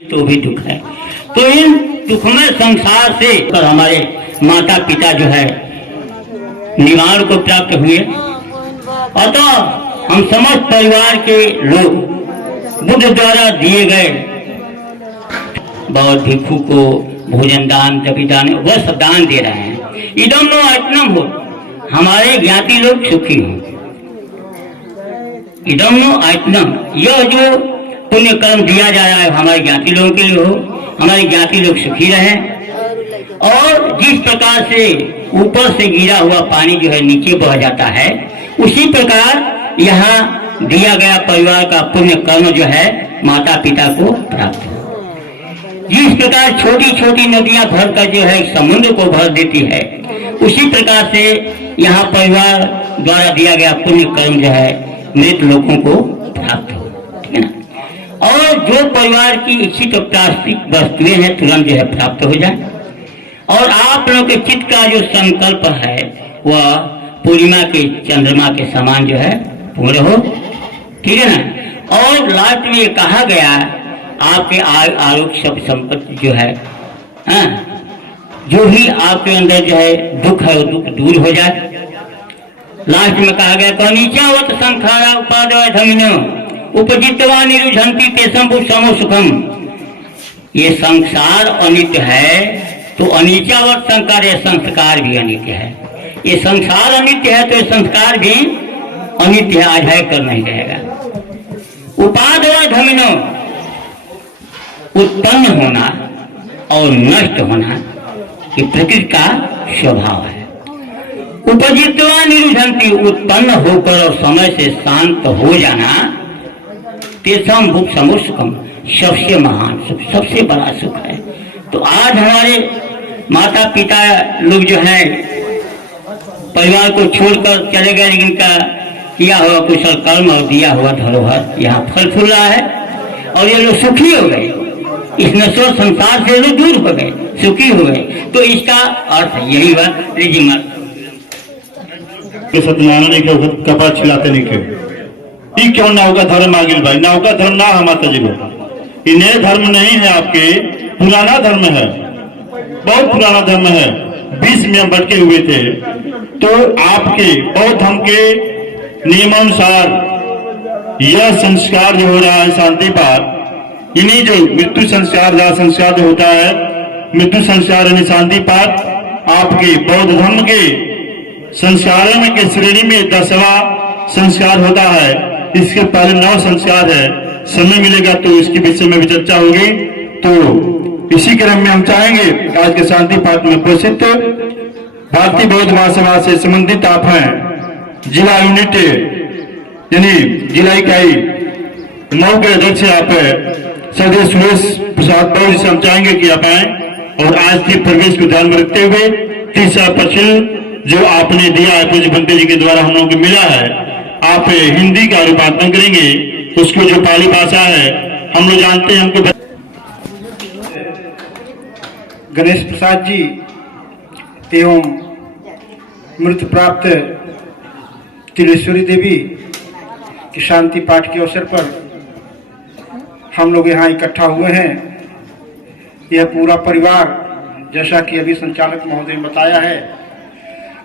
तो भी दुख है। तो इन दुखमय संसार से हमारे माता पिता जो है निवारण को प्राप्त हुए। अतः हम समस्त परिवार के लोग बुद्ध द्वारा दिए गए बौद्ध भिक्षु को भोजन दान तपिदान वह दान दे रहे हैं। इदम नो आत्मम हो, हमारे ज्ञाति लोग सुखी हों। इदम नो आत्मम, यह जो पुण्य कर्म दिया जा रहा है हमारे ज्ञाति लोगों के लिए हो, हमारे ज्ञाति लोग सुखी रहें। और जिस प्रकार से ऊपर से गिरा हुआ पानी जो है नीचे बह जाता है, उसी प्रकार यहाँ दिया गया परिवार का पुण्य कर्म जो है माता पिता को प्राप्त हो। जिस प्रकार छोटी छोटी नदियां भरकर जो है समुद्र को भर देती है, उसी प्रकार से यहाँ परिवार द्वारा दिया गया पुण्य कर्म जो है मृत लोगों को प्राप्त हो, ठीक है ना। और जो परिवार की इच्छित प्लास्टिक वस्तुएं हैं तुरंत जो है प्राप्त हो जाए। और आप लोगों के चित्त का जो संकल्प है वह पूर्णिमा के चंद्रमा के समान जो है पूर्ण हो, ठीक है ना। और लास्ट में ये कहा गया आपके आरोग्य सब संपत्ति जो है जो भी आपके अंदर जो है दुख है वो दुख दूर हो जाए। लास्ट में कहा गया कनिचावत संखारा उपादय धमिनो उपजितवा निरुझंती तेसम समो सुखम। ये संसार अनित्य है तो अनिचावत संकार, ये संस्कार भी अनित्य है। ये संसार अनित्य है तो ये संस्कार भी अनित्य है, आधार कर नहीं जाएगा। उपादय धमिनो, उत्पन्न होना और नष्ट होना ये प्रकृति का स्वभाव है। उपजितवा निरुझंती, उत्पन्न होकर और समय से शांत हो जाना, तेसम बुक समो सुखम, सबसे महान सुख, सबसे बड़ा सुख है। तो आज हमारे माता पिता लोग जो है परिवार को छोड़कर चले गए, लेकिन का किया हुआ कुशल कर्म और दिया हुआ धरोहर यहाँ फल फूल रहा है और ये लोग सुखी हो गए। इस नश्वर संसार से लोग दूर हो गए, सुखी हो गए। तो इसका अर्थ यही हुआ। सत्यनारायण के कपड़ा छिलाते नहीं क्यों ये क्यों नाव का धर्म आ गया भाई? नाव का धर्म ना है माता जी को, ये नए धर्म नहीं है, आपके पुराना धर्म है, बहुत पुराना धर्म है। 20 में हम भटके हुए थे। तो आपके बौद्ध धर्म के नियमानुसार यह संस्कार जो हो रहा है शांति पाठ, इन्हीं जो मृत्यु संस्कार दाह संस्कार जो होता है, मृत्यु संस्कार यानी शांति पाठ आपके बौद्ध धर्म के संस्कारों में के श्रेणी में 10वां संस्कार होता है। इसके पहले 9 संस्कार है। समय मिलेगा तो इसके विषय में भी चर्चा होगी। तो इसी क्रम में हम चाहेंगे आज के शांति पाठ में उपस्थित भारतीय बौद्ध महासभा से संबंधित आप हैं, जिला यूनिट यानी जिला इकाई मऊ के अध्यक्ष आप सदैव सुरेश प्रसाद बौद्ध से हम चाहेंगे कि आप आए और आज के परिवेश को ध्यान में रखते हुए तीसरा प्रश्न जो आपने दिया है पूज्य पंडित जी के द्वारा हम लोगों को मिला है, आप हिंदी का रूपांतरण करेंगे। उसको जो पाली भाषा है हम लोग जानते हैं, हमको गणेश प्रसाद जी एवं मृत प्राप्त तिलेश्वरी देवी की शांति पाठ के अवसर पर हम लोग यहाँ इकट्ठा हुए हैं। यह पूरा परिवार जैसा कि अभी संचालक महोदय ने बताया है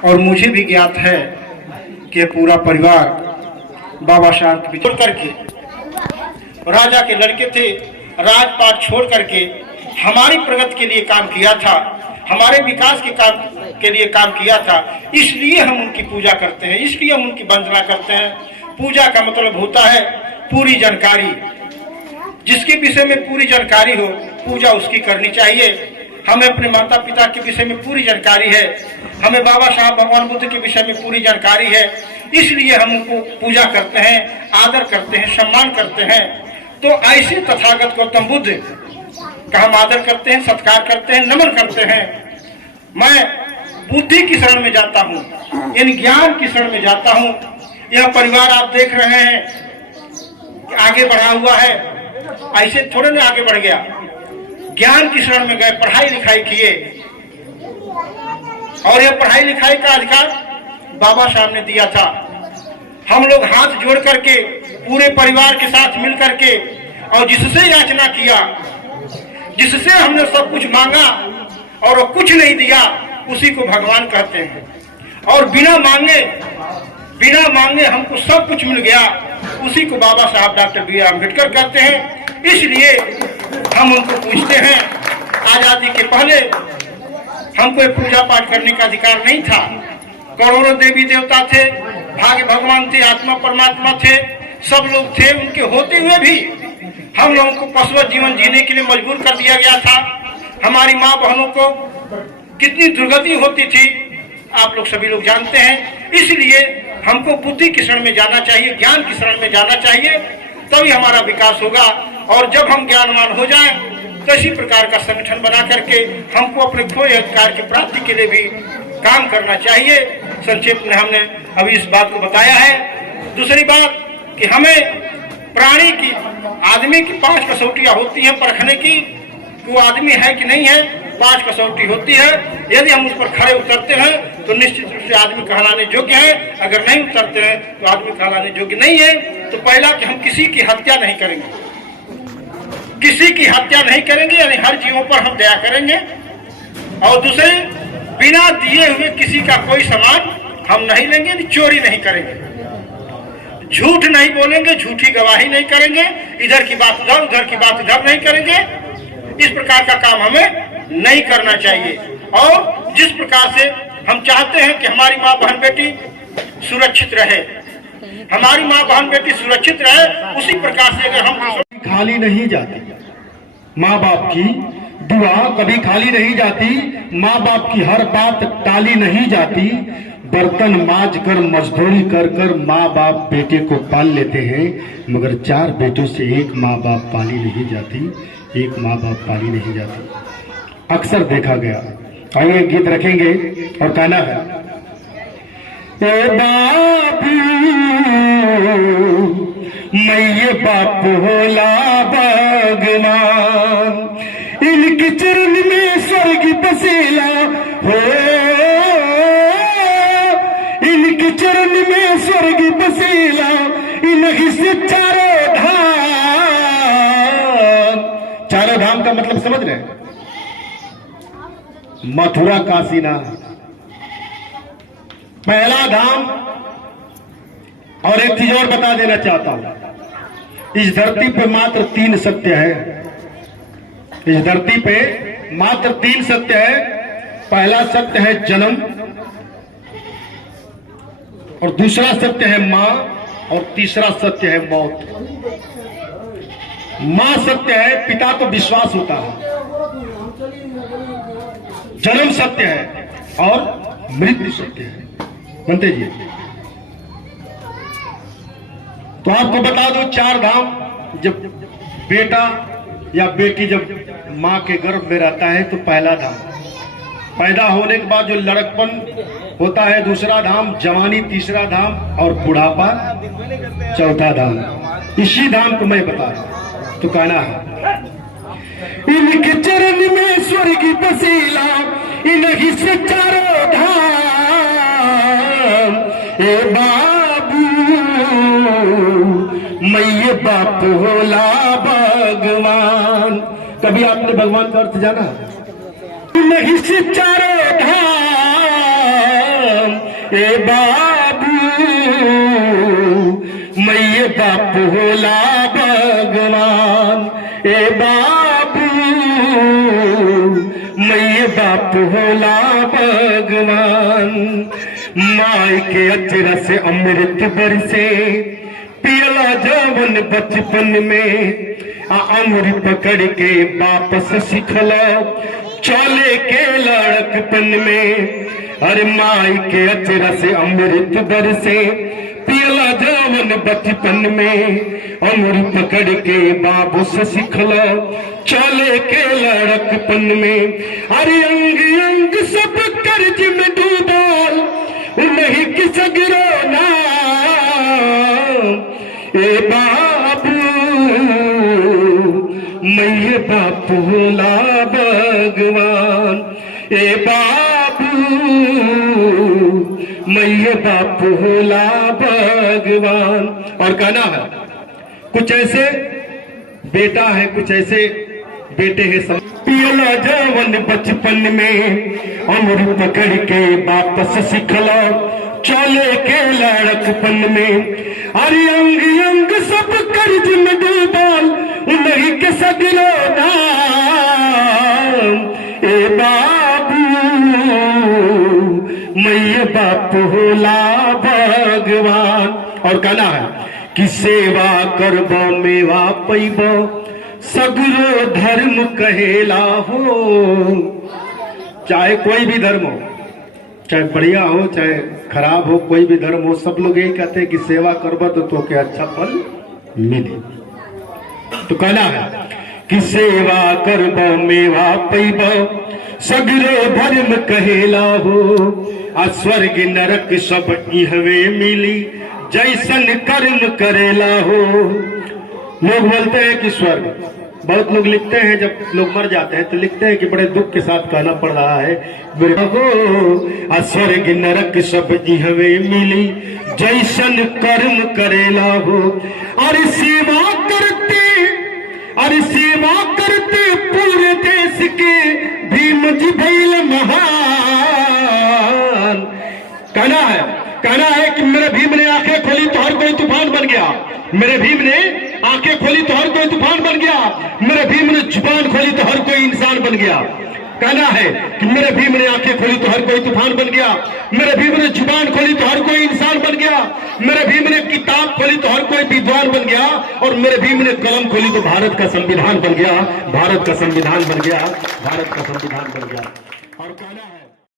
और मुझे भी ज्ञात है कि पूरा परिवार बाबा शांत छोड़ करके राजा के लड़के थे, राजपाट छोड़ करके हमारी प्रगति के लिए काम किया था, हमारे विकास के लिए काम किया था। इसलिए हम उनकी पूजा करते हैं, इसलिए हम उनकी वंदना करते हैं। पूजा का मतलब होता है पूरी जानकारी, जिसके विषय में पूरी जानकारी हो पूजा उसकी करनी चाहिए। हमें अपने माता पिता के विषय में पूरी जानकारी है, हमें बाबा साहब भगवान बुद्ध के विषय में पूरी जानकारी है, इसलिए हम उनको पूजा करते हैं, आदर करते हैं, सम्मान करते हैं। तो ऐसे तथागत गौतम बुद्ध का हम आदर करते हैं, सत्कार करते हैं, नमन करते हैं। मैं बुद्धि की शरण में जाता हूँ, यानी ज्ञान की शरण में जाता हूँ। यह परिवार आप देख रहे हैं कि आगे बढ़ा हुआ है, ऐसे थोड़े ना आगे बढ़ गया। ज्ञान की शरण में गए, पढ़ाई लिखाई किए और यह पढ़ाई लिखाई का अधिकार बाबा साहब ने दिया था। हम लोग हाथ जोड़ करके पूरे परिवार के साथ मिल करके और जिससे याचना किया जिससे हमने सब कुछ मांगा और वो कुछ नहीं दिया, उसी को भगवान कहते हैं। और बिना मांगे हमको सब कुछ मिल गया, उसी को बाबा साहब डॉक्टर B.R. अम्बेडकर कहते हैं। इसलिए हम उनको पूछते हैं। आजादी के पहले हमको पूजा पाठ करने का अधिकार नहीं था। करोड़ों देवी देवता थे, भाग्य भगवान थे, आत्मा परमात्मा थे, सब लोग थे। उनके होते हुए भी हम लोगों को पशुवत जीवन जीने के लिए मजबूर कर दिया गया था। हमारी माँ बहनों को कितनी दुर्गति होती थी, आप लोग सभी लोग जानते हैं। इसलिए हमको बुद्धि की शरण में जाना चाहिए, ज्ञान की शरण में जाना चाहिए, तभी हमारा विकास होगा। और जब हम ज्ञानवान हो जाएं तो इसी प्रकार का संगठन बना करके हमको अपने खोए अधिकार की प्राप्ति के लिए भी काम करना चाहिए। संक्षेप में हमने अभी इस बात को बताया है। दूसरी बात कि हमें प्राणी की, आदमी की 5 कसौटियां होती हैं परखने की, वो आदमी है कि नहीं है। 5 कसौटी होती है। यदि हम उस पर खड़े उतरते हैं तो निश्चित रूप से आदमी कहलाने योग्य है, अगर नहीं उतरते हैं तो आदमी कहलाने योग्य नहीं है। तो पहला कि हम किसी की हत्या नहीं करेंगे, किसी की हत्या नहीं करेंगे, यानी हर जीवों पर हम दया करेंगे। और दूसरे, बिना दिए हुए किसी का कोई सामान हम नहीं लेंगे, चोरी नहीं करेंगे, झूठ नहीं बोलेंगे, झूठी गवाही नहीं करेंगे, इधर की बात उधर, उधर की बात इधर नहीं करेंगे। इस प्रकार का काम हमें नहीं करना चाहिए। और जिस प्रकार से हम चाहते हैं कि हमारी माँ बहन बेटी सुरक्षित रहे, हमारी माँ बहन बेटी सुरक्षित रहे, उसी प्रकार से अगर हम खाली नहीं जाती, माँ बाप की दुआ कभी खाली नहीं जाती, माँ बाप की हर बात टाली नहीं जाती। बर्तन माज कर मजदूरी कर कर माँ बाप बेटे को पाल लेते हैं, मगर 4 बेटों से एक माँ बाप पाली नहीं जाती, एक माँ बाप पाली नहीं जाती। अक्सर देखा गया। आइए गीत रखेंगे और कहना है, ए बापू मैं ये बाप होला भगवान, इनके चरण में स्वर्ग बसेला हो, इनके चरण में स्वर्ग बसेला, इन्हीं से चारों धाम का मतलब समझ रहे हैं? मथुरा काशी ना, पहला धाम। और एक चीज और बता देना चाहता हूं, इस धरती पे मात्र 3 सत्य है। इस धरती पे मात्र 3 सत्य है। पहला सत्य है जन्म, और दूसरा सत्य है मां, और तीसरा सत्य है मौत। मां सत्य है, पिता तो विश्वास होता है। जन्म सत्य है और मृत्यु सत्य है। बनते जी, तो आपको बता दो 4 धाम, जब बेटा या बेटी जब मां के गर्भ में रहता है तो पहला धाम, पैदा होने के बाद जो लड़कपन होता है दूसरा धाम, जवानी तीसरा धाम, और बुढ़ापा चौथा धाम। इसी धाम को मैं बता रहा हूं। तो कहना है, इनके चरण में स्वर्ग बसेला, इन्हीं से चारों धाम। ए बाबू मैं ये बाप होला भगवान। कभी आपने भगवान का अर्थ जाना? नहीं से चारों धाम। ए बाबू मैं ये बाप होला भगवान। ए बाबू मैं ये बाप होला भगवान। माई के अचरा से अमृत बरसे, पियला जवन बचपन में, अमृत पकड़ के वापस सिखला चले के लड़कपन में। अरे माई के अचरा से अमृत बरसे, पियला जवन बचपन में, अमृत पकड़ के वापस सिखला चले के लड़कपन में। अरे अंग अंग सब कर्ज में डूबल, नहीं कि सगरो ना। ए बाबू मैं ये बाप होला भगवान। ए बाबू मैं ये बाप होला भगवान। और कहना है, कुछ ऐसे बेटा है, कुछ ऐसे बेटे हैं सब पियला जवन बचपन में अमृत पकड़ के वापस सिखला चले के लड़कपन में अरे अंग अंग सब कर्ज में डूबाल उन्हीं के सगलो नाम ए बाबू मैं बाप होला भगवान। और कहना है कि सेवा करबो मेवा पैबो सगरो धर्म कहेला हो। चाहे कोई भी धर्म हो, चाहे बढ़िया हो चाहे खराब हो, कोई भी धर्म हो, सब लोग यही कहते हैं कि सेवा करबो तो के अच्छा फल मिले। तो कहना है कि सेवा करबो मेवा पैबो सगरो धर्म कहेला हो। आ स्वर्ग नरक सब इहवे मिली जैसन कर्म करेला हो। लोग बोलते हैं कि स्वर्ग, बहुत लोग लिखते हैं जब लोग मर जाते हैं तो लिखते हैं कि बड़े दुख के साथ कहना पड़ रहा है मेरे स्वर्ग नरक सब इहवे मिली जैसन कर्म करेला हो। और सेवा करते पूरे देश के भीम जी भैल महान। कहना है कि मेरे भीम ने आंखें खोली तो हर कोई तूफान बन गया। मेरे भीम ने आंखें खोली तो हर कोई तूफान बन गया। मेरे भीम ने जुबान खोली तो हर कोई इंसान बन गया। कहना है कि मेरे भीम ने आंखें खोली तो हर कोई तूफान बन गया। मेरे भीम ने जुबान खोली तो हर कोई इंसान बन गया। मेरे भीम ने किताब खोली तो हर कोई विद्वान बन गया। और मेरे भीम ने कलम खोली तो भारत का संविधान बन गया। भारत का संविधान बन गया। भारत का संविधान बन गया।